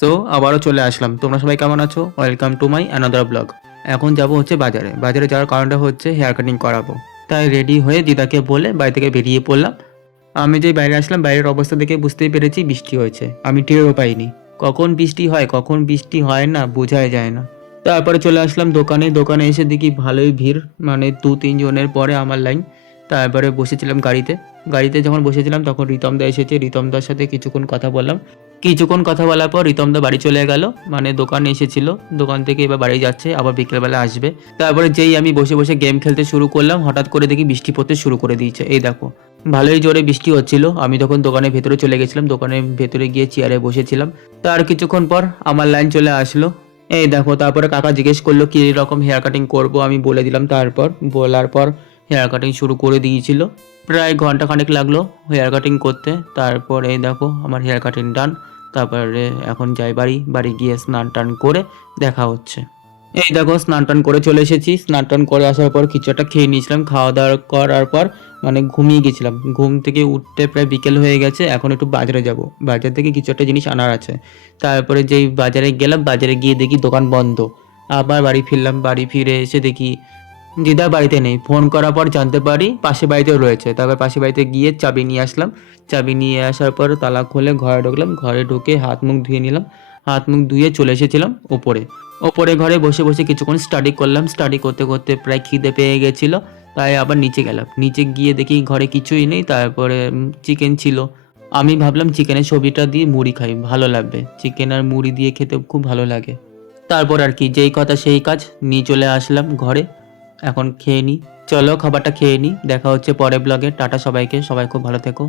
So আবারও চলে আসলাম। তোমরা সবাই কেমন আছো? Welcome to my another blog. এখন যাব হচ্ছে বাজারে। বাজারে যাওয়ার কারণটা হচ্ছে হেয়ার কাটিং করাবো। তাই রেডি হয়ে দিদাকে বলে বাড়ি থেকে বেরিয়ে পড়লাম। আমি যেই বাইরে আসলাম, বাইরের অবস্থা দেখে বুঝতেই পেরেছি বৃষ্টি হয়েছে। আমি টেরও পাইনি। কখন বৃষ্টি হয় কখন বৃষ্টি হয় না বোঝাই যায় না। তারপরে চলে আসলাম দোকানে। দোকানে এসে দেখি ভালোই ভিড়, মানে 2-3 জনের পরে আমার লাইন। তারপরে বসেছিলাম গাড়িতে। গাড়িতে যখন বসেছিলাম তখন রিতমদা এসেছে। রিতমদার সাথে কিছুক্ষণ কথা বললাম। কিছুক্ষণ কথা বলার পর রিতমদা বাড়ি চলে গেল, মানে দোকানে এসেছিল, দোকান থেকে এবার বাড়ি যাচ্ছে, আবার বিকেলবেলা আসবে। তারপরে যেই আমি বসে বসে গেম খেলতে শুরু করলাম, হঠাৎ করে দেখি বৃষ্টি পড়তে শুরু করে দিয়েছে। এই দেখো, ভালোই জোরে বৃষ্টি হচ্ছিল। আমি তখন দোকানের ভেতরে চলে গেছিলাম, দোকানের ভেতরে গিয়ে চেয়ারে বসেছিলাম। তার কিছুক্ষণ পর আমার লাইন চলে আসলো। এই দেখো, তারপরে কাকা জিজ্ঞেস করলো কী রকম হেয়ার কাটিং করবো, আমি বলে দিলাম। তারপর বলার পর হেয়ার কাটিং শুরু করে দিয়েছিল। প্রায় ঘন্টা খানেক লাগলো হেয়ার কাটিং করতে। তারপর এই দেখো আমার হেয়ার কাটিং ডান। তারপরে এখন যাই বাড়ি, বাড়ি গিয়ে স্নান টান করে দেখা হচ্ছে। এই দেখো স্নান টান করে চলে এসেছি। স্নান টান করে আসার পর কিছু একটা খেয়ে নিয়েছিলাম। খাওয়া দাওয়া করার পর মানে ঘুমিয়ে গেছিলাম। ঘুম থেকে উঠতে প্রায় বিকেল হয়ে গেছে। এখন একটু বাজারে যাব, বাজার থেকে কিছু একটা জিনিস আনার আছে। তারপরে যেই বাজারে গেলাম, বাজারে গিয়ে দেখি দোকান বন্ধ। আবার বাড়ি ফিরলাম। বাড়ি ফিরে এসে দেখি দিদা বাড়িতে নেই। ফোন করার পর জানতে পারি পাশের বাড়িতেও রয়েছে। তারপর পাশের বাড়িতে গিয়ে চাবি নিয়ে আসলাম। চাবি নিয়ে আসার পর তালা খুলে ঘরে ঢুকলাম। ঘরে ঢুকে হাত মুখ ধুয়ে নিলাম। হাত মুখ ধুয়ে চলে এসেছিলাম ওপরে। ওপরে ঘরে বসে বসে কিছুক্ষণ স্টাডি করলাম। স্টাডি করতে করতে প্রায় খিদে পেয়ে গেছিলো। তাই আবার নিচে গেলাম। নিচে গিয়ে দেখি ঘরে কিছুই নেই। তারপরে চিকেন ছিল। আমি ভাবলাম চিকেনের ছবিটা দিয়ে মুড়ি খাই, ভালো লাগবে। চিকেন আর মুড়ি দিয়ে খেতে খুব ভালো লাগে। তারপর আর কি, যেই কথা সেই কাজ, নিয়ে চলে আসলাম ঘরে। এখন খেয়ে নিই। চলো খাবারটা খেয়ে নিই। দেখা হচ্ছে পরের ব্লগে। টাটা সবাইকে, সবাই খুব ভালো থেকো।